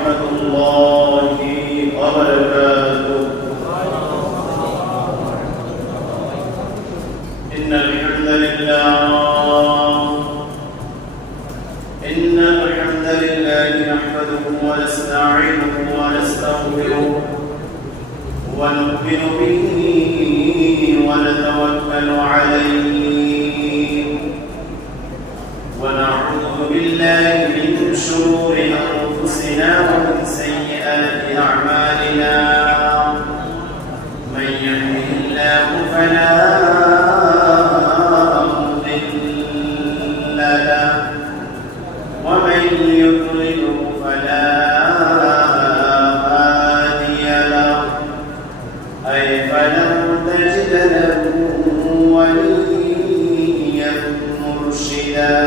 ورحمة الله وبركاته. إن الحمد لله نحمده ونستعينه ونستغفره ونؤمن به ونتوكل عليه ونعوذ بالله من شرور أنفسنا ومن سيئات أعمالنا. من يهده الله فلا مضل له ومن يضلله فلا هادي له أي فلن تجد له وليا مرشدا.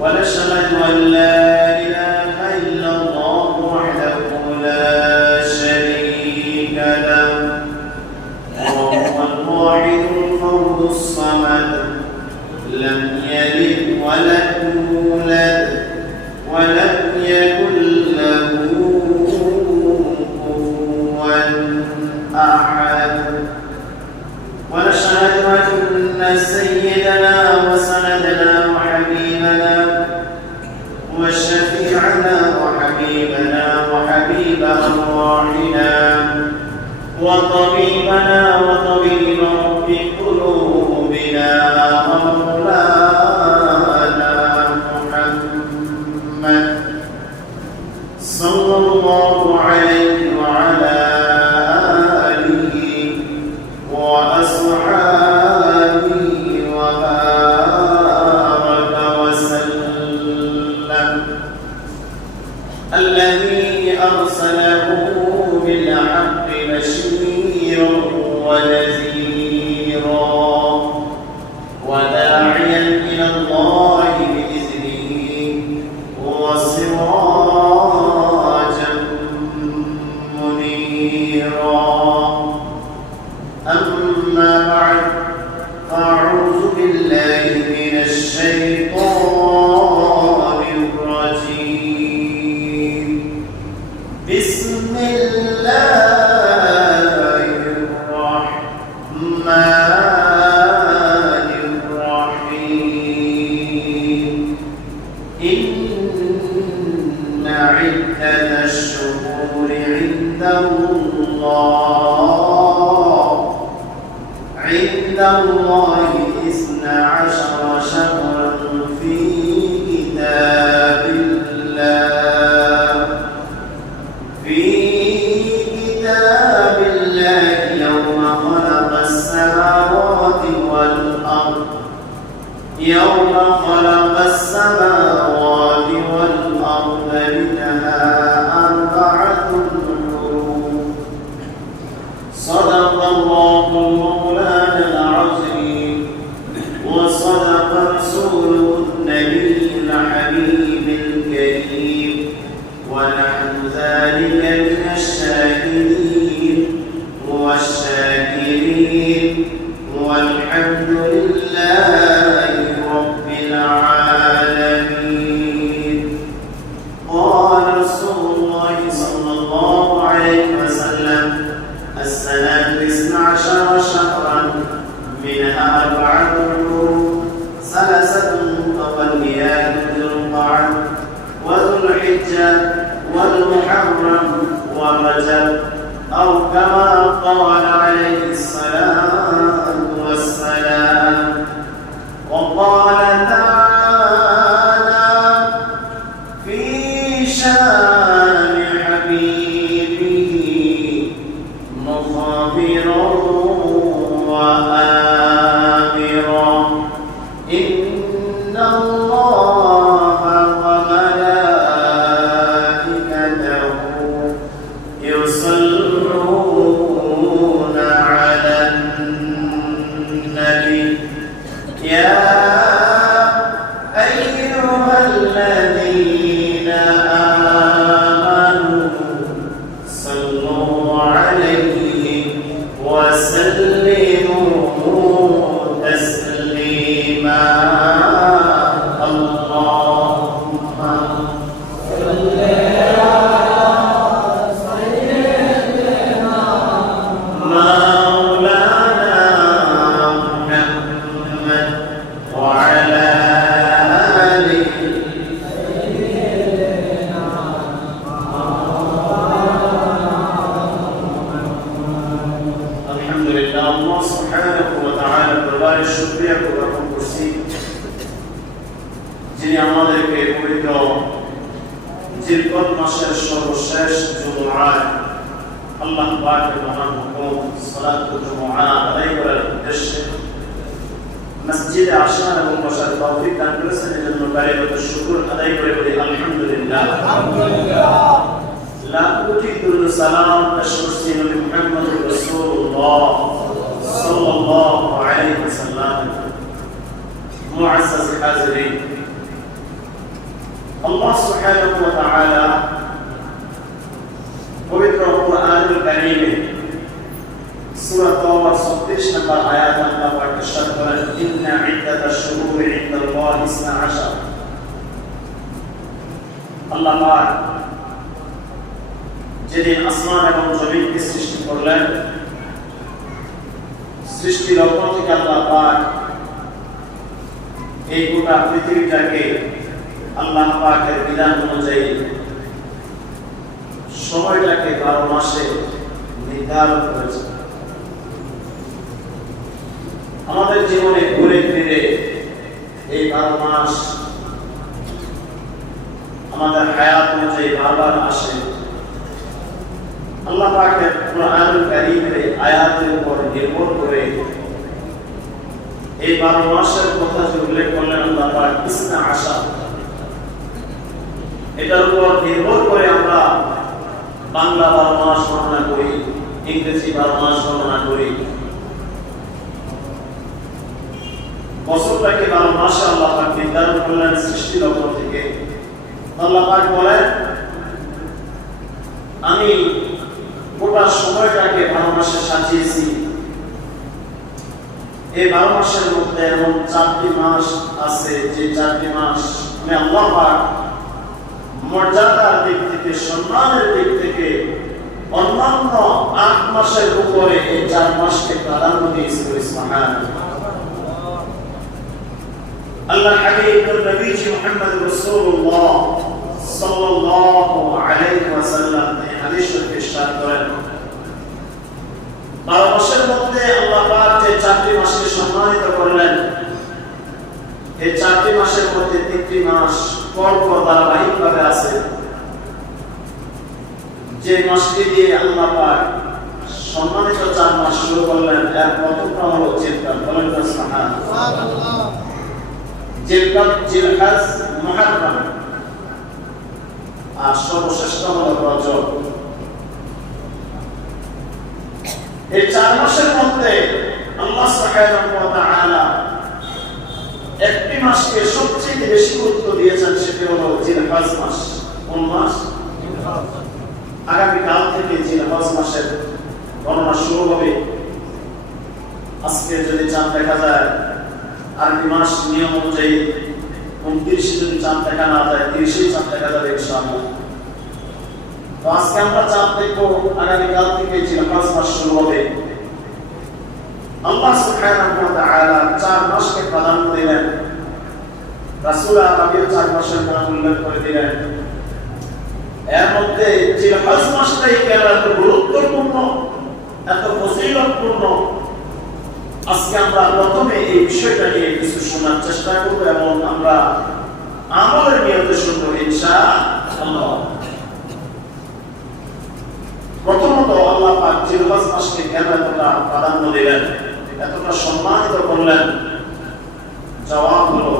ونشهد أن لا إله إلا الله وحده لا شريك له وهو الواحد الفرد الصمد لم يلد ولم يولد ولم يكن له كفوا أحد. ونشهد أن سيدنا وسندنا وحبيبنا وشفيعنا وحبيبنا وحبيب أرواحنا وطبيبنا وطبيب رب قلوبنا ومولانا محمد صلى الله عليه وعلى آله وأصحابه وبارك وسلم الذي أرسله بالحق بشيرا ونذيرا وداعيا إلى الله بإذنه وسراجا منيرا. أما بعد فأعوذ بالله من الشيطان الرجيم. بسم الله الرحمن الرحيم. إن عدة الشهور عند الله 12 شهرا في كتاب الله يوم خلق السماوات والأرض منها 4 حروف. صدق الله مولانا العظيم وصدق رسوله النبي الحبيب الكريم ونحن ذلك من الشاهدين والشاكرين والحمد لله رب العالمين. قال رسول الله صلى الله عليه وسلم: السنة 12 شهرا منها 4 حروف 3 متوليات ذو القعد وذو الحجة والمحرم ورجب أو كما قال عليه الصلاة والسلام. وقال تعالى في شان حبيبه مخابرا وآمرا: إن الله وملائكته يصلون على النبي يا পবিত্র জিলকদ মাসের সর্বশেষ জুমআয় আল্লাহ পাকের মহান হুকুম সালাতুল জুমআ আদায় করার উদ্দেশ্যে মসজিদে আসার এবং বসার তৌফিক দান করেছেন এজন্য কালিমাত শুকর আদায় করে বলি আলহামদুলিল্লাহ। লাখ কোটি দুরূদ সালাম তাশরুসি নবী মুহাম্মদুর রাসূলুল্লাহ সাল্লাল্লাহু আলাইহি ওয়াসাল্লাম। মুআজ্জাজ হাজিরিন, আল্লাহ সুবহানাহু ওয়া তাআলা পবিত্র কুরআনুল কারীমে সূরা তাওবা 36 নম্বর আয়াত আল্লাহ পাক ইরশাদ করেন, ইন্না ইদ্দাতাশ শুহুরি ইনদাল্লাহি 12। আল্লাহ পাক যেদিন আসমান এবং জমিনকে সৃষ্টি করলেন, সৃষ্টি লগ্ন থেকে আল্লাহ পাক এই গোটা পৃথিবীটাকে আল্লাহ পাকের বিধান অনুযায়ী সময়টাকে 12 মাসে নির্ধারণ করেছে। আমাদের জীবনে ঘুরে ফিরে এই 12 মাস আমাদের হায়াত অনুযায়ী বারবার আসে। আল্লাহ পাকের কুরআনুল কারীমের আয়াতের উপর নির্ভর করে এই 12 মাসের কথা যে উল্লেখ করলেন আল্লাহ পাক 12, এটার উপর নির্ভর করে আমরা বাংলা 12 মাস গণনা করি, ইংরেজি 12 মাস গণনা করি। বছরটাকে 12 মাসে আল্লাহ পাক নির্ধারণ করলেন সৃষ্টি লগ্ন থেকে। আল্লাহ পাক বলেন, আমি গোটা সময়টাকে 12 মাসে সাজিয়েছি। এই 12 মাসের মধ্যে এমন 4টি মাস আছে যে 4টি মাস আমি আল্লাহ পাক মর্যাদার দিক থেকে, সম্মানের দিক থেকে অন্যান্য 8 মাসের উপরে এই 4 মাসকে প্রাধান্য দিয়েছি। সুবহানাল্লাহ। আল্লাহ হাবিব নবী মুহাম্মদ রাসূলুল্লাহ সাল্লাল্লাহু আলাইহি ওয়াসাল্লাম এই হাদিস শরীফে ইরশাদ করেন, 12 মাসের মধ্যে আল্লাহ পাক যে 4টি মাসকে সম্মানিত করলেন, এই 4টি মাসের মধ্যে 3টি মাস পরপর ধারাবাহিকভাবে আছে। যে মাসটি দিয়ে আল্লাহ পাক সম্মানিত 4 মাস শুরু করলেন, এর প্রথমটা হলো জিলকাদ। বলেন সুবহানাল্লাহ। জিলকাদ, জিলহজ, মুহররম, আর সর্বশ্রেষ্ঠ হলো রজব। এই 4 মাসের মধ্যে আল্লাহ সুবহানাহু ওয়া তাআলা একটি মাসকে সবচেয়ে বেশি গুরুত্ব দিয়েছেন, সেটি হলো জিলহজ মাস। কোন মাস? আগামী কাল থেকে জিলহজ মাসের গণনা শুরু হবে। আজকে যদি চাঁদ দেখা যায়, আরবি মাস নিয়ম অনুযায়ী 29 যদি চাঁদ দেখা না যায়, 30 চাঁদ দেখা যাবে ইনশাআল্লাহ। তো আজকে আমরা চাঁদ দেখবো, আগামী কাল থেকে জিলহজ মাস শুরু হবে। আল্লাহ সুবহানাহু ওয়া তাআলা 4 মাসকে প্রাধান্য দিলেন। রাসূল আরবিও 4 মাসের নাম উল্লেখ করে দিলেন। এর মধ্যে জিলহজ মাসটাই কেন এত গুরুত্বপূর্ণ, এত ফজিলতপূর্ণ, আজকে আমরা প্রথমে এই বিষয়টা নিয়ে কিছু শোনার চেষ্টা করব এবং আমরা আমলের নিয়তে শুনবো ইনশাআল্লাহ। প্রথমত আল্লাহ পাক জিলহজ মাসকে কেন এতটা প্রাধান্য দিলেন, এতটা সম্মানিত করলেন? জবাব হলো,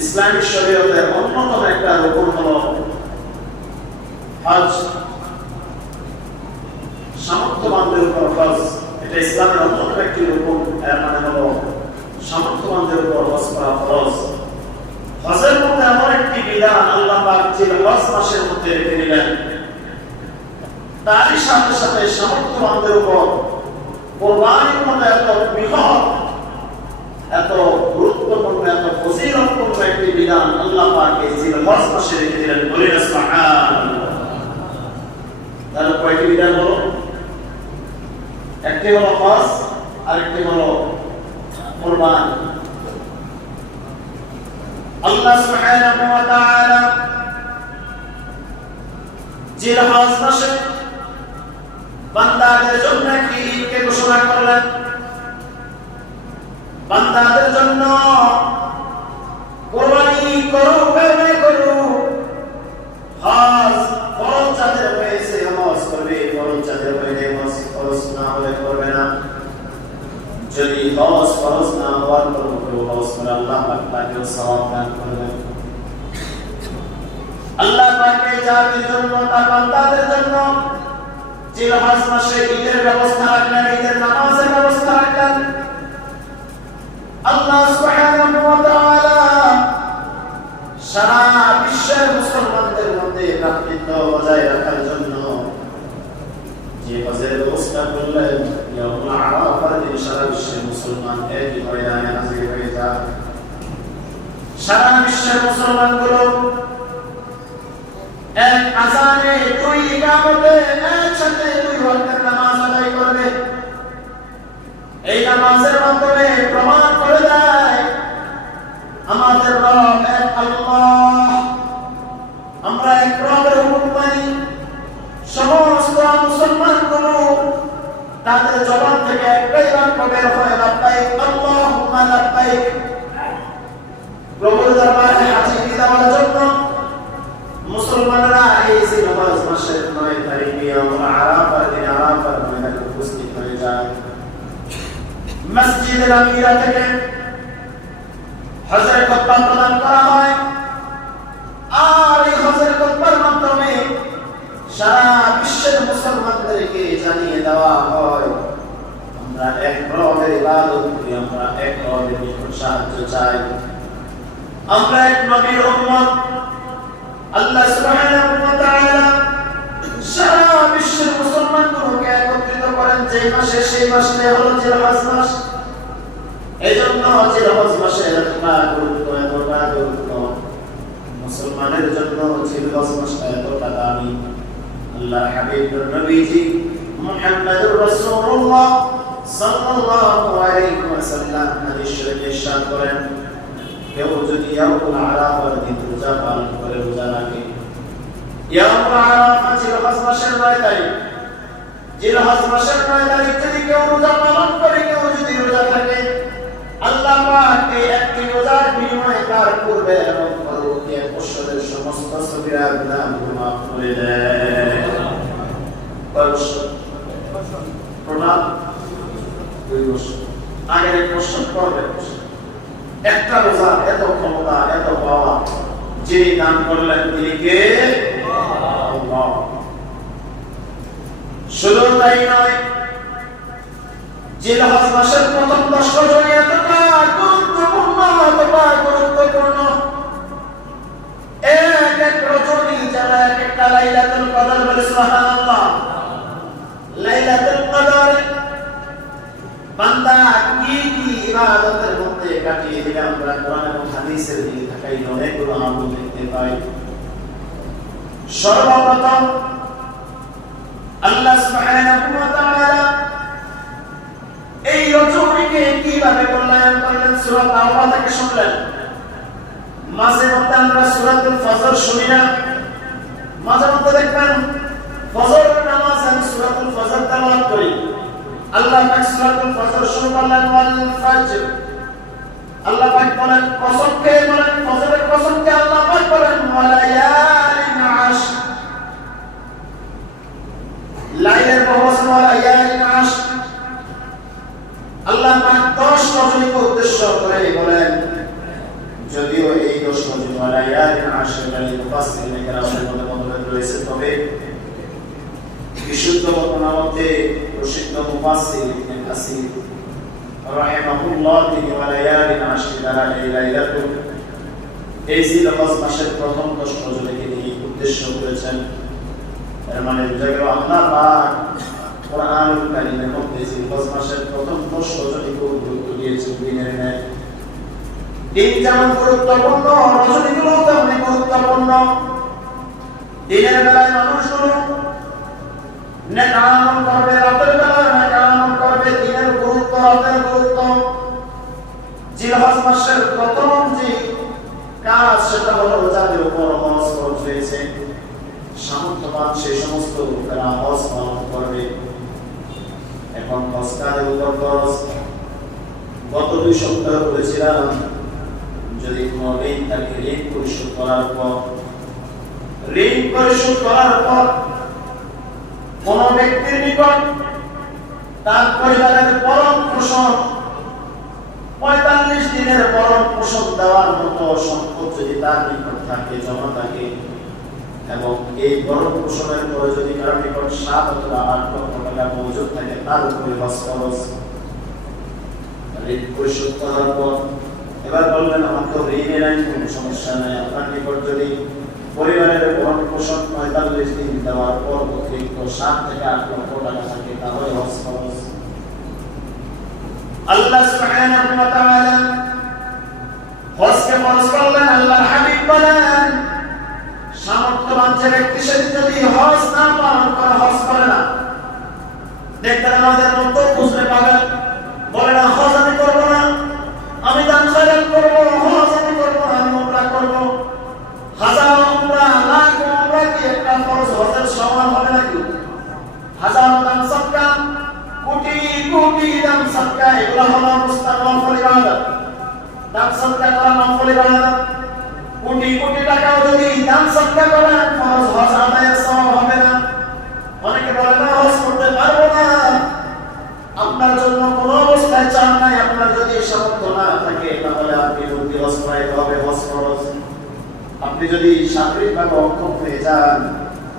ইসলামিক শরীয়তের অন্যতম একটা রকম হলো হজ। সামর্থ্যবানদের উপর হজ, এটা ইসলামের অন্যতম একটি রকম। এর মানে হলো সামর্থ্যবানদের উপর হজ করা ফরজ। হজের মধ্যে এমন একটি বিধান আল্লাহ পাক জিলহজ মাসের মধ্যে রেখে দিলেন, তারই সাথে সাথে সামর্থ্যবানদের উপর কোরবানির মতো এত বৃহৎ, এত গুরুত্বপূর্ণ, এত ফজিলতপূর্ণ একটি বিধান আল্লাহ পাক এই জিলহজ মাসে রেখে দিলেন। বলেন সুবহানাল্লাহ। তাহলে কয়টি বিধান হলো? একটি হলো হজ, আরেকটি হলো কুরবানি। আল্লাহ সুবহানাহু ওয়া তাআলা জিলহজ মাসে বান্দাদের জন্য কি ঈদকে ঘোষণা করলেন? বান্দাদের জন্য কোরবানি করো কেমনে করো হজ ফরজ যাদের হয়েছে হজ করবে ফরজ যাদের হয়নি হজ ফরজ না হলে করবে না যদি হজ ফরজ না হওয়ার পর কেউ হজ করে আল্লাহ পাক তাকে সওয়াব দান করবেন আল্লাহ পাকের জাতির জন্য তার বান্দাদের জন্য জিলহজ মাসে ঈদের ব্যবস্থা রাখলেন ঈদের নামাজের ব্যবস্থা রাখলেন আল্লাহ সুবহানাহু ওয়া তাআলা সারা বিশ্বের মুসলমানদের মধ্যে ভ্রাতৃত্ব বজায় রাখার জন্য যে হজের ব্যবস্থা করলেন ইয়াউমুল আরাফার দিন সারা বিশ্বের মুসলমান একই ময়দানে হাজির হয়ে যায় সারা বিশ্বের মুসলমানগুলো এক আযানে দুই ইকামতে একসাথে দুই ওয়াক্তের নামাজ আদায় করবে এই নামাজের মাধ্যমে প্রমাণ করে দেয় আমাদের রব এক আল্লাহ আমরা এক রবের হুকুম মানি সমস্ত মুসলমানগুলো তাদের জবান থেকে একটাই বাক্য বের হয় লাব্বাইক আল্লাহুম্মা লাব্বাইক প্রভুর দরবারে হাজিরি দেওয়ার জন্য মুসলমানরা এই জিলহজ মাসের 9 তারিখে ইয়াউমুল আরাফার দিন আরাফার ময়দানে উপস্থিত হয়ে যায় মসজিদে আমিরা থেকে হজের খুতবা প্রদান করা হয় আর এই হজের খুতবার মাধ্যমে সারা বিশ্বের মুসলমানদেরকে জানিয়ে দেওয়া হয় আমরা এক রবের ইবাদত করি আমরা এক রবের নিকট সাহায্য চাই আমরা এক নবীর উম্মত আল্লাহ সুবহানাহু ওয়া তাআলা সারা বিশ্বের মুসলমানগুলোকে একত্রিত করেন যে মাসে সেই মাসে হলো জিলহজ মাস এজন্য জিলহজ মাসের এতটা গুরুত্ব মুসলমানের জন্য জিলহজ মাসটা এতটা দামি আল্লাহর হাবিব নবীজি মুহাম্মদুর রাসূলুল্লাহ সাল্লাল্লাহু আলাইহি ওয়াসাল্লাম হাদিস শরীফে ইরশাদ করেন কেউ যদি ইয়াউমুল আরাফার দিন রোজা পালন করে রোজা রাখে ইয়াউমুল আরাফা জিলহজ মাসের 9 তারিখ জিলহজ মাসের 9 তারিখ যদি কেউ রোজা পালন করে কেউ যদি রোজা থাকে আল্লাহ পাক এই একটি রোজার বিনিময়ে তার পূর্বে এবং পরবর্তী বছরের সমস্ত সগীরা গুনাহগুলো মাফ করে দেয় প্রণাম দুই বছর আগের এক বছর পরের বছর একটা রোজা এত ক্ষমতা এত পাওয়া যিনি দান করলেন তিনি কে আল্লাহ শুধু তাই নয় জিলহজ মাসের প্রথম 10 রজনী এতটা গুরুত্বপূর্ণ এক এক রজনী যারা এক একটা লাইলাতুল কদর বলে সুবহানাল্লাহ লাইলাতুল কদর বান্দা কি ইবাদতের মধ্যে কাটিয়ে দিলে আমরা কোরআন এবং হাদিসের দিকে তাকাই অনেকগুলো আমল দেখতে পাই সর্বপ্রথম আল্লাহ সুবহানাহু ওয়া তাআলা এই রজনীকে কিভাবে মূল্যায়ন করলেন সূরা তাওবা থেকে শুনলেন মাঝে মধ্যে আমরা সূরাতুল ফজর শুনি না মাঝে মধ্যে দেখবেন ফজরের নামাজ আমি সূরাতুল ফজর তেলাওয়াত করি আল্লাহ পাক সূরাতুল ফজর শুরু করলেন ওয়াল ফাজর আল্লাহ পাক বলেন কসম খেয়ে বলেন ফজরের কসম কে আল্লাহ পাক বলেন ওয়ালায়ালিন আশর লাইলের বহুবচন ওয়ালায়ালিন আশর আল্লাহ পাক 10 রজনীকে উদ্দেশ্য করে বলেন যদিও এই 10 রজনী ওয়ালায়ালিন আশর মানে মুফাসসিরিন কেরামের মধ্যে রয়েছে তবে বিশুদ্ধ বর্ণনার মধ্যে প্রসিদ্ধ মুফাসসির ইবনে কাসির রাহিমাহুল্লাহ তিনি ওয়ালায়ালিন আশর দ্বারা এই লাইলাতুল এই জিলহজ মাসের প্রথম 10 রজনীকে তিনি উদ্দেশ্য করেছেন এর মানে বুঝা গেল আল্লাহ পাক কোরআনুল কারীমের মধ্যে জিলহজ মাসের প্রথম 10 রজনীকে গুরুত্ব দিয়েছেন দিনের ন্যায় দিন যেমন গুরুত্বপূর্ণ রজনীগুলো তেমনি গুরুত্বপূর্ণ দিনের বেলায় মানুষগুলো নেক আমল করবে রাতের বেলায় নেক আমল করবে দিনের গুরুত্ব রাতের গুরুত্ব জিলহজ মাসের প্রথম যে কাজ সেটা হলো যাদের উপর হজ ফরজ হয়েছে সামর্থ্যবান সেই সমস্ত লোকেরা হজ পালন করবে এখন হজ কাদের উপর ফরজ গত 2 সপ্তাহ বলেছিলাম যদি কোনো ঋণ থাকে ঋণ পরিশোধ করার পর কোন ব্যক্তির নিকট তার পরিবারের ভরণ পোষণ 45 দিনের ভরণ পোষণ দেওয়ার মতো সম্পদ যদি তার নিকট থাকে জমা থাকে এবং এই ভরণ পোষণের পরে যদি কারো নিকট 7 অথবা 8 লক্ষ টাকা মজুদ থাকে তার উপরে হজ খরচ ঋণ পরিশোধ করার পর এবার বললেন আমার তো ঋণে নাই কোনো সমস্যা নাই আপনার নিকট যদি পরিবারের ভরণ পোষণ 45 দিন দেওয়ার পর অতিরিক্ত 7 থেকে 8 লক্ষ টাকা থাকে তাহলে হজ খরচ আল্লাহ সুবহানাহু ওয়া তাআলা হজকে ফরজ করলেন আল্লাহর হাবিব বলেন সামর্থ্যবান যে ব্যক্তি সে যদি হজ না পালন করে হজ করে না দেখবেন আমাদের মতো বুঝতে পাবেন বলে না হজ আমি করবো না আমি দান খয়রাত করব হজ আমি করব না আমি উমরা করব হাজার উমরা লাখ উমরা কি একটা ফরজ হজের সমান হবে নাকি হাজার দান সদকা কোটি কোটি দান সদকা এগুলো হলো মুস্তানফল ইবাদত দান সদকা করা নফল ইবাদত কোটি কোটি টাকা যদি দান সদকা করেন ফরজ হজ আদায়ের সওয়াব হবে না অনেকে বলে না হজ করতে পারবো না আপনার জন্য কোনো অবস্থায় চান নাই আপনার যদি সামর্থ্য না থাকে তাহলে আপনি যদি হজ করাইতে হবে হজ খরচ আপনি যদি শারীরিকভাবে অক্ষম হয়ে যান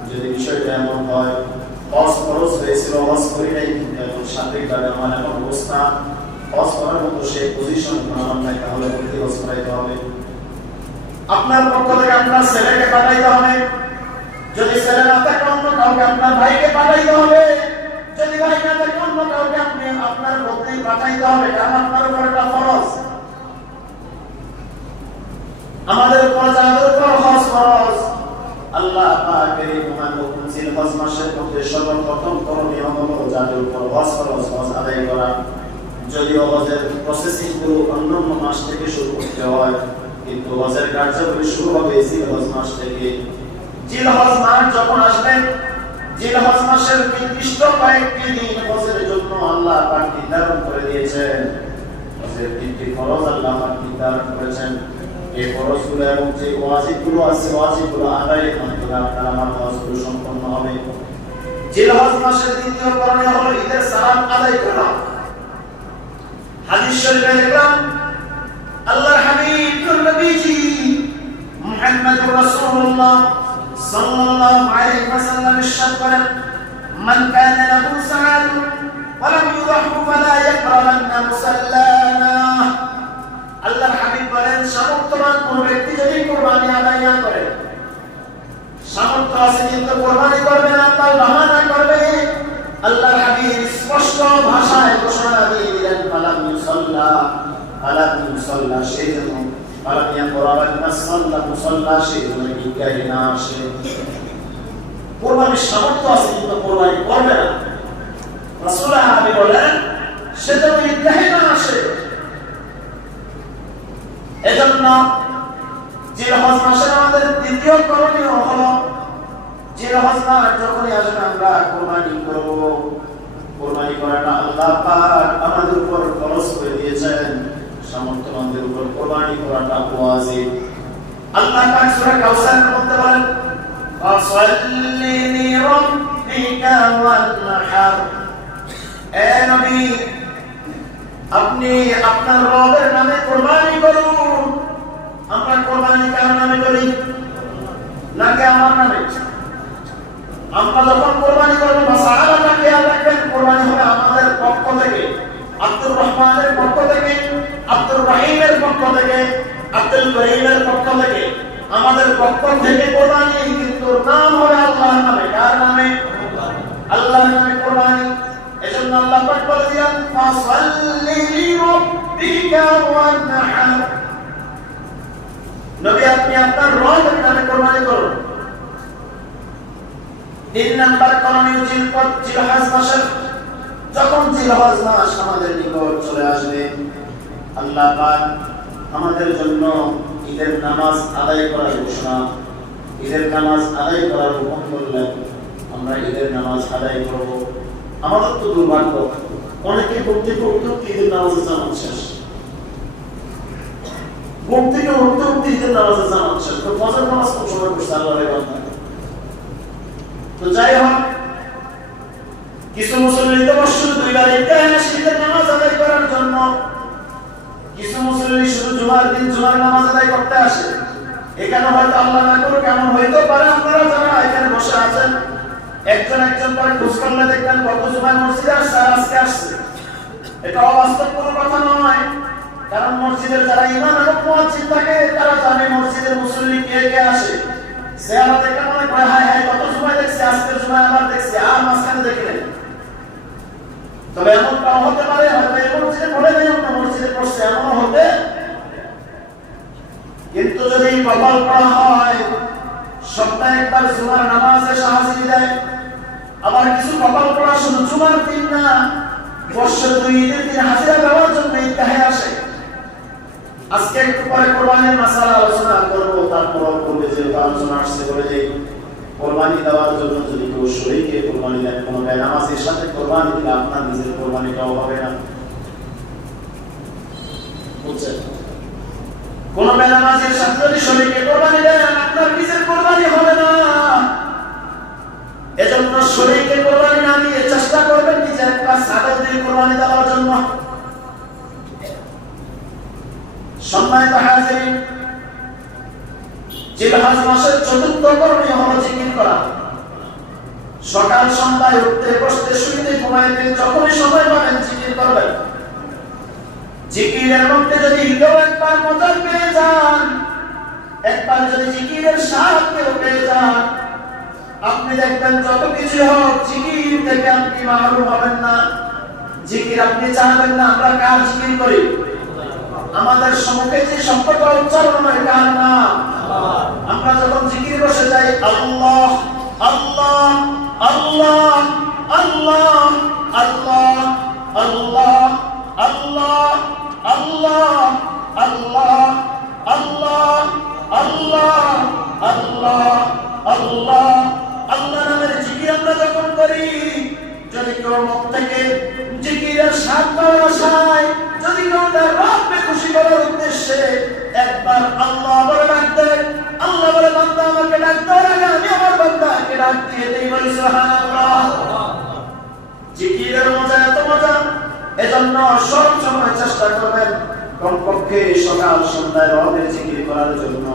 যদি বিষয়টা এমন হয় হজ খরচ হয়েছিল হজ করি নাই কিন্তু এখন শারীরিকভাবে আমার এমন অবস্থা হজ করার মতো সেই পজিশন আমার নাই তাহলে বলতে হজ করাইতে হবে আপনার পক্ষ থেকে আপনার ছেলেকে পাঠাইতে হবে যদি ছেলে না থাকে অন্য কাউকে আপনার ভাইকে পাঠাইতে হবে যদি ভাই না থাকে অন্য কাউকে আপনি আপনার পত্নী পাঠাইতে হবে কারণ আপনার উপর একটা ফরজ আমাদের উপর যাদের উপর হজ ফরজ আল্লাহ পাকের এই মহান হুকুম জিলহজ মাসের মধ্যে সর্বপ্রথম করণীয় হলো যাদের উপর হজ ফরজ হজ আদায় করা যদিও হজের প্রসেসিং গুলো অন্যান্য মাস থেকে শুরু করতে হয় কিন্তু হজের কার্যক্রম শুরু হবে জিলহজ মাস থেকে জিলহজ মাস যখন আসবে জিলহজ মাসের নির্দিষ্ট কয়েকটি দিন হজের জন্য আল্লাহ পাক নির্ধারণ করে দিয়েছেন হজের তিনটি ফরজ আল্লাহ পাক নির্ধারণ করেছেন এই ফরজগুলো এবং যে ওয়াজিবগুলো আছে ওয়াজিবগুলো আদায়ের মাধ্যমে আপনার আমার হজগুলো সম্পন্ন হবে জিলহজ মাসের দ্বিতীয় করণীয় হলো ঈদের সালাত আদায় করা হাদিস শরীফে দেখলাম আল্লাহর হাবিব নবীজি মুহাম্মদুর রাসূলুল্লাহ সাল্লাল্লাহু আলাইহি ওয়াসাল্লাম ইরশাদ করেন মান কানা লাহু সাআতু ওয়া লাম ইউদাহু ফালা ইয়াকরাবান্না মুসাল্লানা আল্লাহর হাবিব বলেন সামর্থ্যবান কোন ব্যক্তি যদি কুরবানি আদায় না করে সামর্থ্য আছে কিন্তু কুরবানি করবে না তার বাহানা করবে আল্লাহর হাবিব স্পষ্ট ভাষায় ঘোষণা দিয়ে দিলেন ফালাম ইউসাল্লা সেই জন্য ফালাম ইয়াকরাবান্না মুসাল্লা সেই জন্য ঈদগাহে না আসে কুরবানির সামর্থ্য আছে কিন্তু কুরবানি করবে না রাসূলুল্লাহ হাবিব বলেন সে যেন ঈদগাহে না আসে এজন্য জিলহজ মাসের আমাদের দ্বিতীয় করণীয় হলো জিলহজ মাস যখনই আসবে আমরা কুরবানি করব কুরবানি করাটা আল্লাহ পাক আমাদের উপর ফরজ করে দিয়েছেন সামর্থ্যবানদের উপর কুরবানি করাটা ওয়াজিব আল্লাহ পাক সূরা কাউসারের মধ্যে বলেন ফাসাল্লি লিরাব্বিকা ওয়ানহার এ নবী আপনি আপনার রবের নামে কুরবানি করুন আমরা কুরবানি কার নামে করি নাকি আমার নামে আমরা যখন কুরবানি করব মাসালাটা খেয়াল রাখবেন কুরবানি হবে আমাদের পক্ষ থেকে আব্দুর রহমানের পক্ষ থেকে আব্দুর রহিমের পক্ষ থেকে আব্দুল করিমের পক্ষ থেকে আমাদের পক্ষ থেকে কুরবানি কিন্তু নাম হবে আল্লাহর নামে কার নামে আল্লাহর নামে কুরবানি এজন্য আল্লাহ পাক বলে দিলেন ফাসাল্লি লিরাব্বিকা ওয়ানহার নবী আপনি আপনার রবের নামে কুরবানি করুন তিন নাম্বার করণীয় জিলহজ মাসের যখন জিলহজ মাস আমাদের নিকট চলে আসবে আল্লাহ পাক আমাদের জন্য ঈদের নামাজ আদায় করার ঘোষণা ঈদের নামাজ আদায় করার হুকুম করলেন আমরা ঈদের নামাজ আদায় করব আমাদের তো দুর্ভাগ্য অনেকে করতে ঈদের নামাজের জামাত শেষ ঘুম থেকে উঠতে উঠতে ঈদের নামাজে জামাত শেষ, তো ফজর নামাজ কোন সময় পড়ছে আল্লাহর বান্দা। তো যাই হোক, কিছু মুসল্লি তো মসজিদে দুইবার ঈদের নামাজ আদায় করার জন্য, কিছু মুসল্লি শুধু জুমার দিন জুমার নামাজ আদায় করতে আসে। এখানে হয়তো আল্লাহ না করুক এমন হইতে পারে আপনারা যারা এখানে বসে আছেন, একজন করে খোঁজ করলে দেখবেন কত জুমার মসজিদে আসছে আর আজকে আসছে। এটা অবাস্তব কোনো কথা নয়, কারণ মসজিদের যারা ইমাম এবং মুয়াজ্জিন থাকে তারা জানে মসজিদের মুসল্লি কে কে আসে। সে আবার দেখলে মনে করে হায় হায় কত জুমায় দেখছি, আজকের জুমায় আবার দেখছি, আর মাঝখানে দেখি নাই। তবে এমনটাও হতে পারে হয়তো এই মসজিদে পড়ে নেই, অন্য মসজিদে পড়ছে, এমনও হতে। কিন্তু যদি কপাল করা হয় সপ্তাহে একবার জুমার নামাজে হাজিরি দেয়, আবার কিছু কপাল করা শুধু জুমার দিন না, বর্ষে 2 ঈদের দিন হাজিরা দেওয়ার জন্য ঈদগাহে আসে। আজকে একটু পরে কোরবানির মাসালা আলোচনা করব, তারপর বলবে যে আলোচনা আসছে বলে যে কোরবানি দেওয়ার জন্য যদি কেউ শরীকে কোরবানি দেন, কোনো বেনামাজের সাথে কোরবানি দিলে আপনার নিজের কোরবানিটাও হবে না। বুঝছেন? কোন বেনামাজের সাথে যদি শরীকে কোরবানি দেন আপনার নিজের কোরবানি হবে না। এজন্য শরীকে কোরবানি না দিয়ে চেষ্টা করবেন নিজের একটা ছাগল দিয়ে কোরবানি দেওয়ার জন্য। সম্মানিত হাজিরিন, জিলহজ মাসের 4র্থ করণীয় হলো জিকির করা। সকাল সন্ধ্যায় উঠতে বসতে শুইতে ঘুমাইতে যখনই সময় পাবেন জিকির করবেন। জিকিরের মধ্যে যদি কেউ একবার মজা পেয়ে যান, একবার যদি জিকিরের স্বাদ কেউ পেয়ে যান, আপনি দেখবেন যত কিছু হোক জিকির থেকে আপনি মাহরুম হবেন না। জিকির আপনি চাইবেন না আমরা কার জিকির করি? আমাদের সম্মুখে যে শব্দটা উচ্চারণ হয় কার নাম? আমরা যখন জিকির বসে যাই আল্লাহ আল্লাহ আল্লাহ আল্লাহ আল্লাহ আল্লাহ আল্লাহ আল্লাহ আল্লাহ আল্লাহ আল্লাহ আল্লাহ আল্লাহ আল্লাহ নামের জিকির আমরা যখন করি, যদি কেউ মুখ থেকে জিকিরের স্বাদ পাওয়ার আশায়, যদি কেউ তার রবকে খুশি করার উদ্দেশ্যে একবার আল্লাহ বলে ডাক দেয়, আল্লাহ বলে বান্দা আমাকে ডাক দেওয়ার আগে আমি আমার বান্দাকে ডাক দিয়ে দেই, বলি সুবহানাল্লাহ। জিকিরের মজা এত মজা, এজন্য সব সময় চেষ্টা করবেন কমপক্ষে সকাল সন্ধ্যায় রবের জিকির করার জন্য।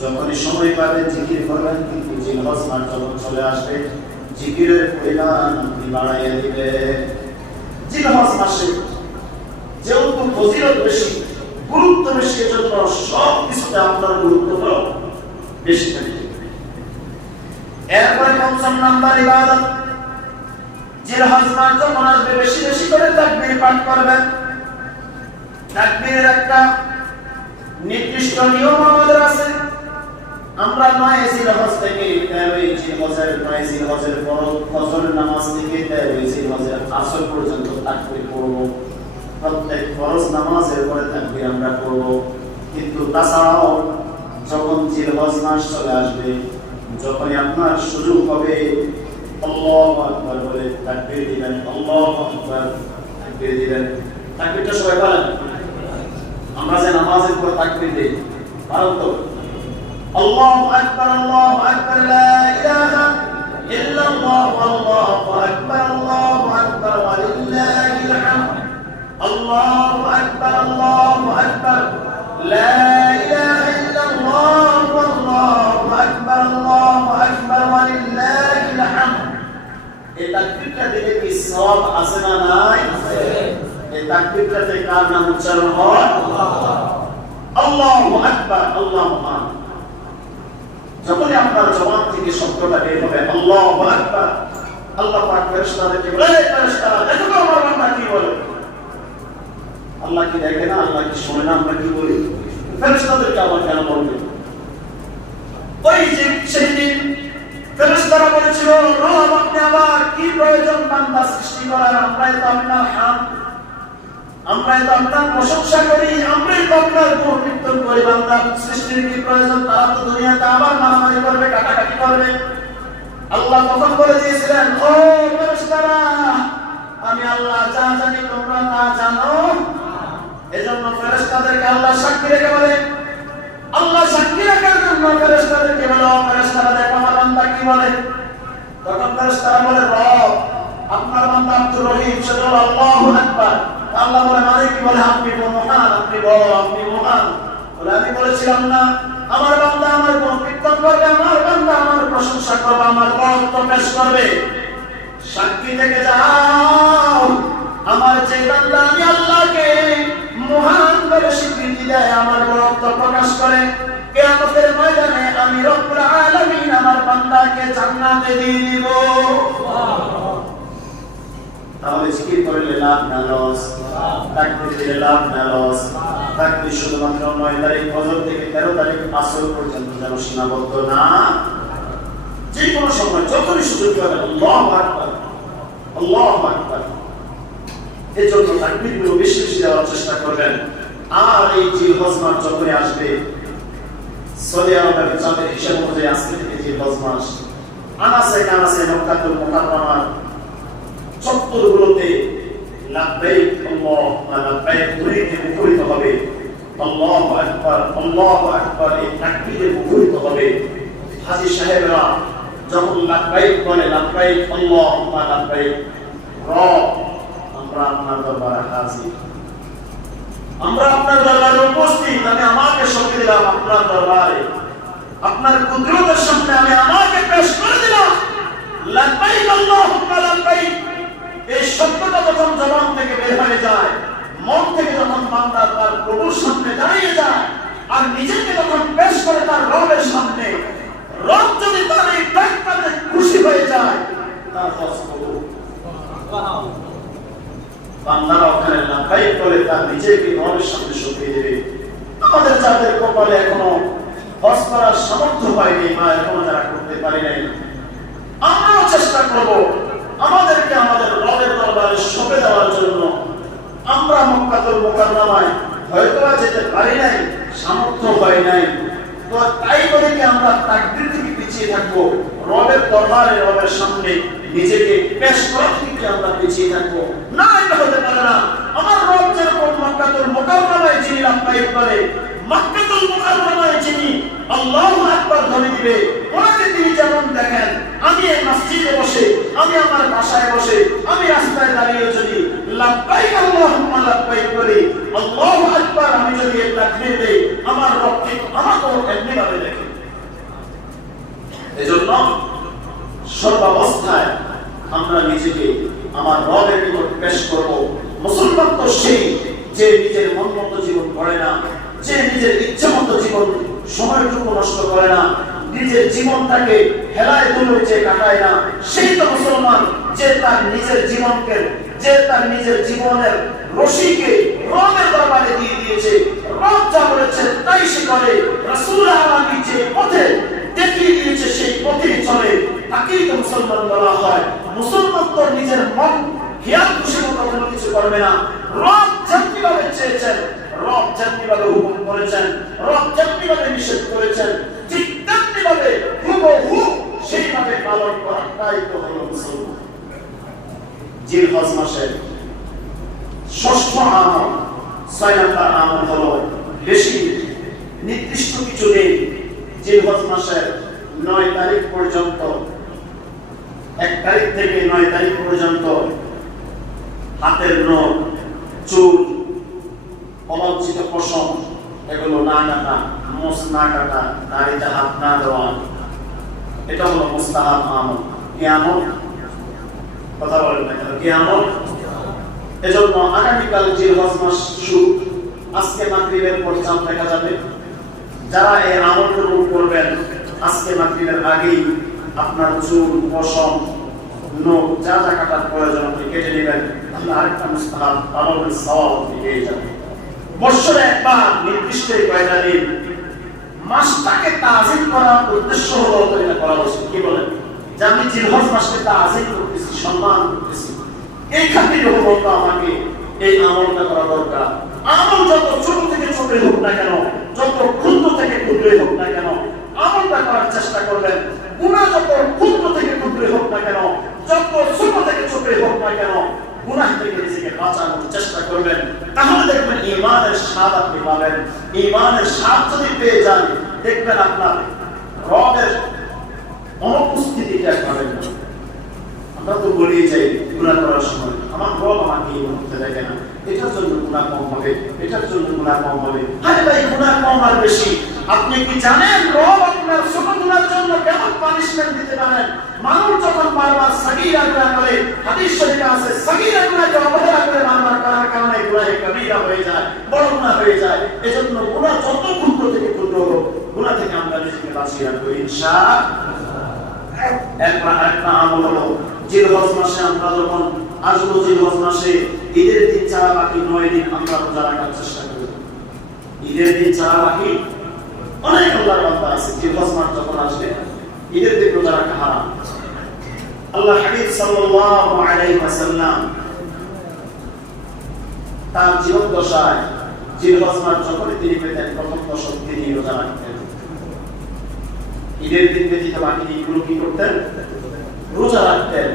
যখনই সময় পাবেন জিকির করবেন, কিন্তু জিলহজ মাস যখন চলে আসবে জিকিরের পরিমাণ আপনি বাড়াইয়া দিবেন। জিলহজ মাসে যেহেতু ফজিলত বেশি, গুরুত্ব বেশি, এজন্য সব কিছুতে আপনার গুরুত্ব বেশি থাকবে। এরপরে ৫ম নাম্বার ইবাদত, জিলহজ মাস যখন আসবে বেশি বেশি করে তাকবীর পাঠ করবেন। তাকবীরের একটা নির্দিষ্ট নিয়ম আমাদের আছে। আমরা 9 জিলহজ থেকে 13 জিলহজের 9 জিলহজের ফজরের নামাজ থেকে 13 জিলহজের আসর পর্যন্ত তাকবীর পড়ব। প্রত্যেক ফরজ নামাজের পরে তাকবীর আমরা পড়ব। কিন্তু তাছাড়াও যখন জিলহজ মাস চলে আসবে, যখনই আপনার সুযোগ হবে আল্লাহু আকবার বলে তাকবীর দিবেন, আল্লাহু আকবার তাকবীর দিবেন। তাকবীরটা সবাই বলেন। আমরা যে নামাজের পর তাকবীর দেই, ভালো তো? আল্লাহু আকবার আল্লাহু আকবার লা ইলাহা ইল্লাল্লাহ আল্লাহু আকবার ওয়া লিল্লাহিল হামদ। আল্লাহু আকবার লা ইলাহা ইল্লাল্লাহ আল্লাহু আকবার ওয়া লিল্লাহিল হামদ। এই তাকবীরটা দিলে কি সওয়াব আছে না নাই? আছে। এই তাকবীরটাতে কার নাম উচ্চারণ হয়? আল্লাহ। আল্লাহু আকবার, আল্লাহ মহান। যখনই আপনার জবান থেকে শব্দটা বের হবে আল্লাহু আকবার, আল্লাহ পাক ফেরেশতাদেরকে বলে, এই ফেরেশতারা দেখো তো আমার বান্দা কি বলে। আল্লাহ কি দেখে না? আল্লাহ কি শোনে না আমরা কি বলি? ফেরেশতাদেরকে আবার কেন বলবে? ওই যে সেদিন ফেরেশতারা বলেছিল, রব আপনি আবার কি প্রয়োজন বান্দা সৃষ্টি করার? আমরাই তো আপনার হাম, আমরাই তো আপনার প্রশংসা করি, আমরাই তো আপনার গুণকীর্তন করি। বান্দা সৃষ্টির কি প্রয়োজন? তারা তো দুনিয়াতে আবার মারামারি করবে, কাটাকাটি করবে। আল্লাহ তখন বলে দিয়েছিলেন, ও ফেরেশতারা আমি আল্লাহ যা জানি তোমরা তা জানো। এজন্য ফেরেশতাদেরকে আল্লাহ সাক্ষী রেখে বলে, আল্লাহ সাক্ষী রাখার জন্য ফেরেশতাদেরকে বলে, ফেরেশতারা দেখো আমার বান্দা কি বলে। তখন ফেরেশতারা বলে, রব আপনার বান্দা আব্দুর রহিম, সে বলে আল্লাহু আকবার। আল্লাহ বলে, মানে কি বলে, আপনি মহান, আপনি বড়, আপনি মহান। বলে, আমি বলেছিলাম না আমার বান্দা আমার কোন কীর্তন করবে, আমার বান্দা আমার প্রশংসা করবে, আমার বড়ত্ব পেশ করবে। সাক্ষী থেকে যাও, আমার যে বান্দা আমি আল্লাহকে মহান বলে স্বীকৃতি দেয়, আমার বড়ত্ব প্রকাশ করে, কিয়ামতের ময়দানে আমি রব্বুল আলামিন আমার বান্দাকে জান্নাতে দিয়ে দিব। তাহলে জিকির করলে লাভ না লস, তাকবীর দিলে লাভ না লস। তাকবীর শুধুমাত্র 9 তারিখ ফজর থেকে 13 তারিখ আসর পর্যন্ত যেন সীমাবদ্ধ না, যে কোনো সময় যতই সুযোগ পাবে আল্লাহু আকবার, আল্লাহু আকবার। এজন্য তাকবীরগুলো বেশি বেশি দেওয়ার চেষ্টা করবেন। আর এই জিলহজ মাস যখনই আসবে, সৌদি আরবের চাঁদের হিসাব অনুযায়ী আজকে থেকে জিলহজ মাস, আনাসে কানাসে মক্কাতুল মুকাররমার চত্বরগুলোতে লাব্বাইক আল্লাহুম্মা লাব্বাইক ধ্বনিতে মুখরিত হবে। আল্লাহু আকবার, আল্লাহু আকবার এই তাকবীরে মুখরিত হবে। হাজী সাহেবরা যখন লাব্বাইক বলে, লাব্বাইক আল্লাহুম্মা লাব্বাইক, রব আমরা আপনার দরবারে হাজির, আমরা আপনার দরবারে উপস্থিত, আমি আমাকে সঁপে দিলাম আপনার দরবারে, আপনার কুদরতের সামনে আমি আমাকে পেশ করে দিলাম। লাব্বাইক আল্লাহুম্মা লাব্বাইক, এই শব্দটা যখন জবান থেকে বের হয়ে যায়, মন থেকে যখন বান্দা তার প্রভুর সামনে দাঁড়িয়ে যায় আর নিজেকে যখন পেশ করে তার রবের সামনে, রব যদি তার এই ডাকটাতে খুশি হয়ে যায়, তার হজ কবুল। বান্দারা ওখানে লাব্বাইক বলে তার নিজেকে রবের সামনে সঁপিয়ে দেবে। আমাদের যাদের কপালে এখনো হজ করার সামর্থ্য পাইনি বা এখনো যারা করতে পারি নাই, আমরাও চেষ্টা করব আমাদেরকে আমাদের রবের দরবারে সঁপে দেওয়ার জন্য। আমরা মক্কাতুল মুকাররমায় হয়তো যেতে পারি নাই, সামর্থ্য হয় নাই, তো তাই বলে কি আমরা তাকবীর থেকে পিছিয়ে থাকবো? রবের দরবারে রবের সামনে নিজেকে পেশ করা থেকে আমরা পিছিয়ে থাকবো? না, এটা হতে পারে না। আমার রব যেরকম মক্কাতুল মুকাররমায় যিনি লাব্বাইক বলে, মক্কাতুল মুকাররমায় যিনি আল্লাহু আকবার ধ্বনি দিবে, ওনাকে তিনি যেমন দেখেন, আমি এই মসজিদে বসে, আমি আমার বাসায় বসে, আমি রাস্তায় দাঁড়িয়ে যদি লাব্বাইক আল্লাহুম্মা লাব্বাইক বলি, আল্লাহু আকবার আমি যদি এই তাকবীর দেই, আমার রব ঠিক আমাকেও এমনি ভাবে দেখে। এজন্য সর্বাবস্থায় আমরা নিজেকে আমার রবের নিকট পেশ করব। মুসলমান তো সেই যে নিজের মন মতো জীবন গড়ে না, যে নিজের ইচ্ছা মতো জীবন সময়টুকু নষ্ট করে না, নিজের জীবনটাকে হেলায় দুলোয় যে কাটায় না, সেই তো মুসলমান যে তার নিজের জীবনকে, যে তার নিজের জীবনের রশিকে রবের দরবারে দিয়ে দিয়েছে। রব যা বলেছেন তাই সে করে, রাসূল আলামিন যে পথে দেখিয়ে দিয়েছে সেই পথেই চলে, তাকেই তো মুসলমান বলা হয়। মুসলমান তো নিজের মন হিয়াল খুশি মতো কোনো কিছু করবে না। রব যেমনিভাবে চেয়েছেন, রব যেমনিভাবে হুকুম করেছেন, রব যেমনিভাবে নিষেধ করেছেন, ঠিক তেমনিভাবে হুবহু সেইভাবে পালন করাটাই তো হলো মুসলমান। জিলহজ মাসের ষষ্ঠ আমল, 6 নম্বর আমল হলো বেশি নির্দিষ্ট কিছু নেই। জিলহজ মাসের 9 তারিখ পর্যন্ত, 1 তারিখ থেকে 9 তারিখ পর্যন্ত হাতের নখ, চুল, অবাঞ্ছিত পশম এগুলো না কাটা, মোছ না কাটা, নারীতে হাত না দেওয়া, এটা হলো মুস্তাহাব আমল। কি আমল? কথা বলেন না কেন? কি আমল? এজন্য আগামীকাল জিলহজ মাস শুরু, আজকে মাগরিবের পর চাঁদ দেখা যাবে। যারা এই আমলগুলো করবেন, আজকে মাগরিবের আগেই আপনার চুল, পশম, নখ যা যা কাটার প্রয়োজন আপনি কেটে নেবেন, তাহলে আরেকটা মুস্তাহাব আমলের সওয়াব পেয়ে যাবেন। বছরে একবার নির্দিষ্ট কয়টা দিন মাসটাকে তাজিম করার উদ্দেশ্য হলো এটা করা উচিত। কি বলেন? যে আমি জিলহজ মাসকে তাজিম করতেছি, সম্মান করতেছি, এই খাতিরে হলো তো আমাকে এই আমলটা করা দরকার। আমল যত ছোট থেকে ছোট হোক না কেন, যত ক্ষুদ্র থেকে ক্ষুদ্র হোক না কেন, আমলটা করার চেষ্টা করবেন। গুনাহ যত ক্ষুদ্র থেকে ক্ষুদ্র হোক না কেন, যত ছোট থেকে ছোট হোক না কেন, গুনাহ থেকে নিজেকে বাঁচানোর চেষ্টা করবেন, তাহলে দেখবেন ঈমানের স্বাদ আপনি পাবেন। ঈমানের স্বাদ যদি পেয়ে যান, দেখবেন আপনার রবের অনুপস্থিতিটা পাবেন না। আমরা তো বলি যে গুনাহ করার সময় আমার রব আমাকে এই মুহূর্তে দেখে না, এটার জন্য গুনাহ কম হবে, এটার জন্য গুনাহ কম হবে। আরে ভাই, গুনাহ কম আর বেশি, আপনি কি জানেন রব আপনার ছোট গুনাহের জন্য কেমন পানিশমেন্ট দিতে পারেন? মানুষ যখন বারবার সাগীরা গুনাহ করে, হাদিস শরীফে আছে সাগীরা গুনাহকে অবহেলা করে বারবার করার কারণে গুনাহে কবীরা হয়ে যায়, বড় গুনাহ হয়ে যায়। এজন্য গুনাহ যত ক্ষুদ্র থেকে ক্ষুদ্র হোক, গুনাহ থেকে আমরা নিজেকে বাঁচিয়ে রাখবো ইনশাআল্লাহ। একটা আমল হলো জিলহজ মাসে আমরা যখন আসবো, জিলহজ মাসে ঈদের দিন ছাড়া বাকি 9 দিন আমরা রোজা রাখার চেষ্টা করব। ঈদের দিন ছাড়া বাকি অনেক আল্লাহর বান্দা আছে, জিলহজ মাস যখন আসবে ঈদের দিন রোজা রাখা হারাম। আল্লাহ হাবিব সাল্লাল্লাহু আলাইহি ওয়াসাল্লাম তার জীবন দশায় জিলহজ মাস যখন তিনি পেতেন, প্রথম 10 দিন রোজা রাখতেন। ঈদের দিন ব্যতীত বাকি দিনগুলো কি করতেন? রোজা রাখতেন।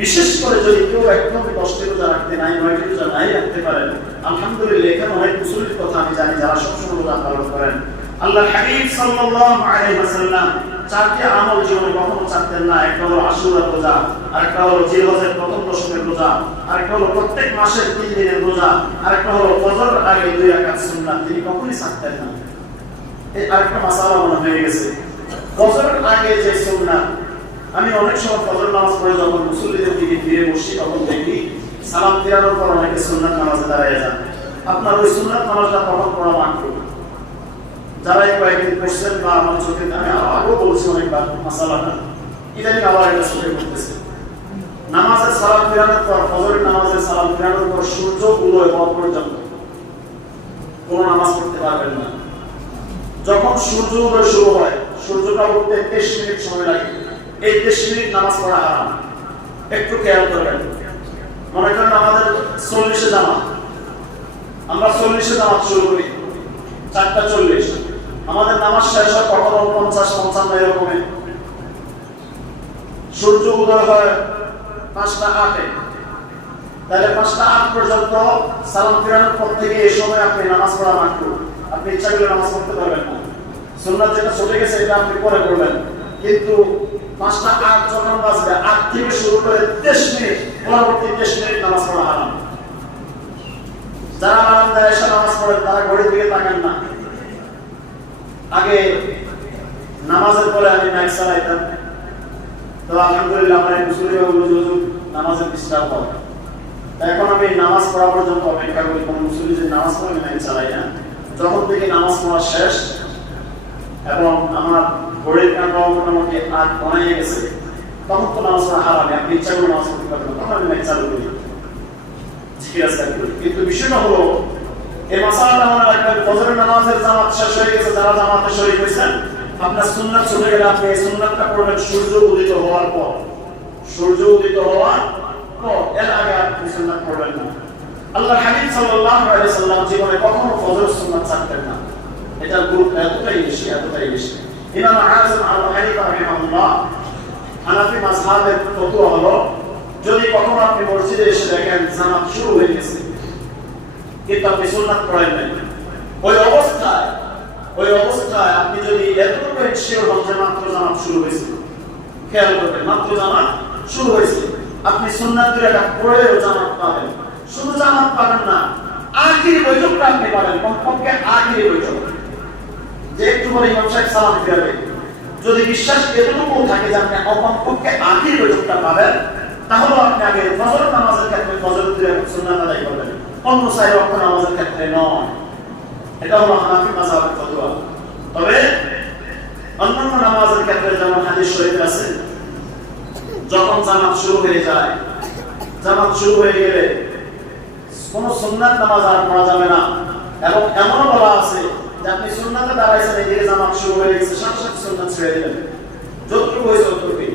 বিশেষ করে যদি কেউ একদম 10টি রোজা রাখতে নাই, 9টি রোজা নাই রাখতে পারেন, আলহামদুলিল্লাহ, এখানে অনেক মুসলিমের কথা আমি জানি যারা সবসময় রোজা পালন করেন। আল্লাহ হাবিব সাল্লাল্লাহু আলাইহি ওয়াসাল্লাম 4টি আমল জীবনে কখনো ছাড়তেন না। একটা হলো আশুরার রোজা, আরেকটা হলো জিলহজের প্রথম 10 রোজা, আরেকটা হলো প্রত্যেক মাসের 3 দিনের রোজা, আরেকটা হলো ফজর আগে 2 রাকাত সুন্নাত, তিনি কখনোই ছাড়তেন না। এই আরেকটা মাসালা মনে হয়ে গেছে, ফজরের আগে যে সুন্নাত, আমি অনেক সময় ফজর নামাজ পড়ে যখন মুসল্লিদের দিকে ফিরে বসি, তখন দেখি সালাম ফেরানোর পর অনেকে সুন্নাত নামাজে দাঁড়িয়ে যান। আপনার ওই সুন্নাত নামাজটা তখন পড়া মাত্র, যারা এই কয়েকদিন পড়ছেন বা আমার চোখে, আমি আগেও বলছি অনেকবার মাসালাটা, ইদানিং আবার এটা চোখে পড়তেছে। নামাজের সালাম ফেরানোর পর, ফজরের নামাজের সালাম ফেরানোর পর সূর্য উদয় হওয়া পর্যন্ত কোনো নামাজ পড়তে পারবেন না। যখন সূর্য উদয় শুরু হয়, সূর্যটা উঠতে 23 মিনিট সময় লাগে, এই 23 মিনিট নামাজ পড়া হারাম। একটু খেয়াল করবেন, মনে করেন আমাদের 40-এ জামাত, আমরা 40-এ জামাত শুরু করি, 4:40, আমাদের নামাজ শেষ হয় কখনো 50-55 এরকমে। সূর্য উদয় হয় 5:08, তাহলে 5:08 পর্যন্ত সালাম ফেরানোর পর থেকে এই সময় আপনি নামাজ পড়া মাত্র, আপনি ইচ্ছা করলে নামাজ পড়তে পারবেন না। সুন্নাত যেটা চলে গেছে এটা আপনি পরে করবেন, কিন্তু 5:08 যখন বাজবে, 8 থেকে শুরু করে 23 মিনিট, পরবর্তী 23 মিনিট নামাজ পড়া হারাম। যারা বারান্দায় এসে নামাজ পড়েন তারা ঘড়ির দিকে তাকান না। আগে নামাজের পরে আমি মাইক চালাইতাম, তো আলহামদুলিল্লাহ আমার মুসলিম হুজুর নামাজের ডিস্টার্ব হয়, এখন আমি নামাজ পড়া পর্যন্ত অপেক্ষা করি, কোন মুসলিম যে নামাজ পড়ে মাইক চালাই না। যখন থেকে নামাজ পড়া শেষ এবং আমার ঘড়ির কাঁটাও মোটামুটি 8 বানিয়ে গেছে, তখন তো নামাজ পড়া হারাম, আপনি ইচ্ছা করে নামাজ পড়তে পারবেন, তখন আমি মাইক চালু করি, জিজ্ঞাসা করি। কিন্তু বিষয়টা হলো এই মাসালাটা মনে রাখবেন, ফজরের নামাজের জামাত শেষ হয়ে গেছে, যারা জামাতে শরীক হয়েছেন, আপনার সুন্নাত চলে গেলে আপনি এই সুন্নাতটা পড়বেন সূর্য উদিত হওয়ার পর। সূর্য উদিত হওয়ার পর, এর আগে আপনি সুন্নাত পড়বেন না। আল্লাহ হাবিব সাল্লাল্লাহু আলাইহি ওয়াসাল্লাম জীবনে কখনো ফজরের সুন্নাত ছাড়তেন না। এটা গুরুত্ব এতটাই বেশি, এতটাই বেশি। ইমাম আযম আবু হানিফা রাহিমাহুল্লাহ, হানাফি মাযহাবের ফতোয়া হলো, যদি কখনো আপনি মসজিদে এসে দেখেন জামাত শুরু হয়ে গেছে কিন্তু আপনি সুন্নাত পড়েন নাই, ওই অবস্থায় আপনি যদি এতটুকু এনশিওর হন যে মাত্র জামাত শুরু হয়েছে, খেয়াল করবেন মাত্র জামাত শুরু হয়েছে, আপনি সুন্নাত 2 রাকাত পড়েও জামাত পাবেন। শুধু জামাত পাবেন না, আখির বৈঠকটা আপনি পাবেন, কমপক্ষে আখির বৈঠক, যে একটু পরে ইমাম সাহেব সালাম ফিরাবে, যদি বিশ্বাস এতটুকু থাকে যে আপনি কমপক্ষে আখির বৈঠকটা পাবেন, তাহলে আপনি আগে ফজর নামাজের ক্ষেত্রে ফজর 2 রাকাত সুন্নাত আদায় করবেন, অন্য 4 ওয়াক্ত নামাজের ক্ষেত্রে নয়। এটা হলো হানাফি মাযহাবের ফতোয়া। তবে অন্যান্য নামাজের ক্ষেত্রে যেমন হাদিস শরীফ আছে, যখন জামাত শুরু হয়ে যায়, জামাত শুরু হয়ে গেলে কোন সুন্নাত নামাজ আর পড়া যাবে না, এবং এমনও বলা আছে যে আপনি সুন্নাতে দাঁড়াইছেন, এদিকে জামাত শুরু হয়ে গেছে, সাথে সাথে সুন্নাত ছেড়ে দিবেন, যতটুকু হয়েছে ততটুকুই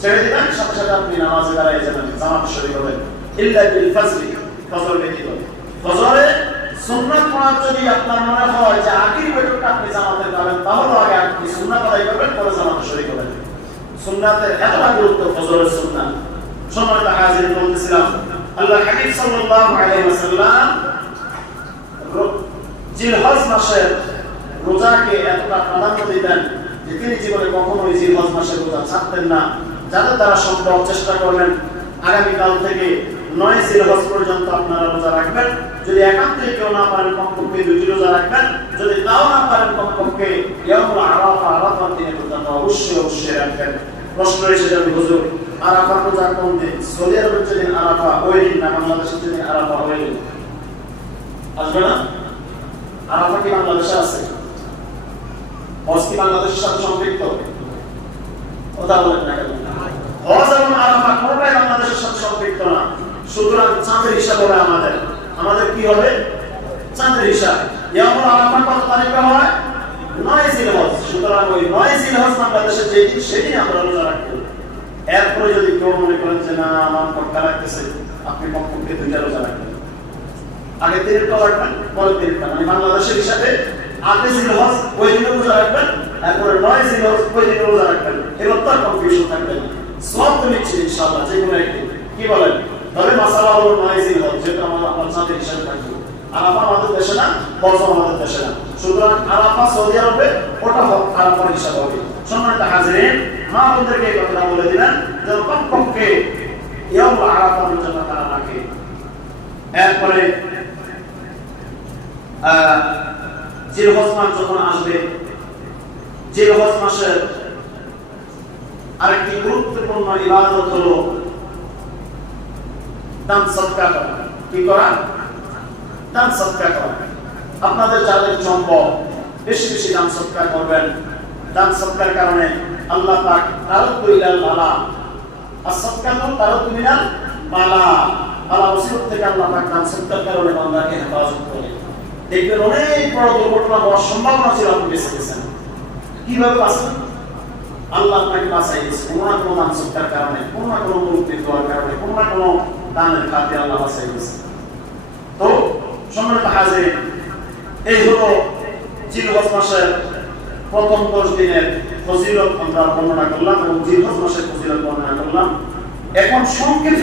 ছেড়ে দিবেন, সাথে সাথে আপনি নামাজে দাঁড়াই যাবেন, জামাত শরীক হবেন। ইল্লা বিল ফজরি, ফজর ব্যতীত। ফজরে সুন্নাত পড়া যদি আপনার মনে হয় যে আখির বৈঠকটা আপনি জামাতে পাবেন, তাহলে আগে আপনি সুন্নাত আদায় করবেন, পরে জামাতে শরীক হবেন। সুন্নাতের এতটা গুরুত্ব ফজরের সুন্নাত। সম্মানিত হাজির, বলতেছিলাম আল্লাহর হাবিব সাল্লাল্লাহু আলাইহি ওয়াসাল্লাম জিলহজ মাসের রোজাকে এতটা প্রাধান্য দিতেন যে তিনি জীবনে কখনোই জিলহজ মাসের রোজা ছাড়তেন না। যাদের দ্বারা সম্ভব চেষ্টা করবেন আগামীকাল থেকে 9 জিলহজ পর্যন্ত আপনারা রোজা রাখবেন। যদি একান্তই কেউ না পারেন কমপক্ষে 2টি রোজা রাখবেন। যদি তাও না পারেন কমপক্ষে ইয়াউমুল আরাফার দিনে রোজাটা অবশ্যই রাখবেন। প্রশ্ন এসে যাবে, হুজুর আরাফার রোজা কোন দিন? সৌদি আরবের যেদিন আরাফা ওই দিন না বাংলাদেশের যেদিন আরাফা ওই দিন? আসবে না? আরাফা কি বাংলাদেশে আছে? হজ কি বাংলাদেশের সাথে সম্পৃক্ত? কথা বলেন না কেন? হজ এবং আরাফা কোনটাই বাংলাদেশের সাথে সম্পৃক্ত না। সুতরাং চাঁদের হিসাব হবে আমাদের কি হবে? চাঁদের হিসাব। ইয়াউমুল আরাফা কত তারিখে হয়? 9 জিলহজ। সুতরাং ওই 9 জিলহজ বাংলাদেশের যে দিন সেদিন আমরা রোজা রাখবো। এরপরে যদি কেউ মনে করেন যে না আমার পক্কা রাখতেছে, আপনি কমপক্ষে 2টা রোজা রাখবেন। আগে 3টা রাখবেন, পরে 3টা, মানে বাংলাদেশের হিসাবে 8 জিলহজ ওই দিনে রোজা রাখবেন, এরপরে 9 জিলহজ ওই দিনে রোজা রাখবেন। এবার তো কনফিউশন থাকবে না। সব তো নিচ্ছি ইনশাআল্লাহ যে কোনো একদিন। কি বলেন? তবে মাসালা হলো 9 জিলহজ, যেটা আমরা চাঁদের হিসাবে থাকবে। আরাফা আমাদের দেশে না, বর্ষা আমাদের দেশে না। সুতরাং আরাফা সৌদি আরবে, ওটা আরাফার হিসাব হবে। সম্মানিত হাজিরিন, মা বোনদেরকে এই কথাটা বলে দিলেন যে কমপক্ষে ইয়াউমুল আরাফার রোজাটা তারা রাখে। এরপরে জিলহজ মাস যখন আসবে, জিলহজ মাসের আরেকটি গুরুত্বপূর্ণ ইবাদত হলো দান সদকা করা। কি করা? দান সদকা করা। আপনাদের যাদের সম্ভব বেশি বেশি দান সদকা করবেন। দান সদকার কারণে আল্লাহ পাক তারাদ্দু ইলাল বালা, as-সাদকাতু তারাদ্দু মিনাল বালা, বালা মুসিবত থেকে আল্লাহ পাক দান সদকার কারণে বান্দাকে হেফাজত করে। দেখবেন অনেক বড় দুর্ঘটনা হওয়ার সম্ভাবনা ছিল, আপনি বেঁচে গেছেন। কিভাবে বাঁচলেন? আল্লাহ আপনাকে বাঁচাই দিয়েছে কোনো না কোনো দান সদকার কারণে, কোনো না কোনো মুক্তির দোয়ার কারণে, কোনো না কোনো দানের খাতে আল্লাহ বাঁচাই দিয়েছে। তো সম্মানিত হাজিরিন, এই হলো জিলহজ মাসের প্রথম 10 দিনের ফজিলত আমরা বর্ণনা করলাম এবং জিলহজ মাসের ফজিলত বর্ণনা করলাম। এখন সংক্ষেপে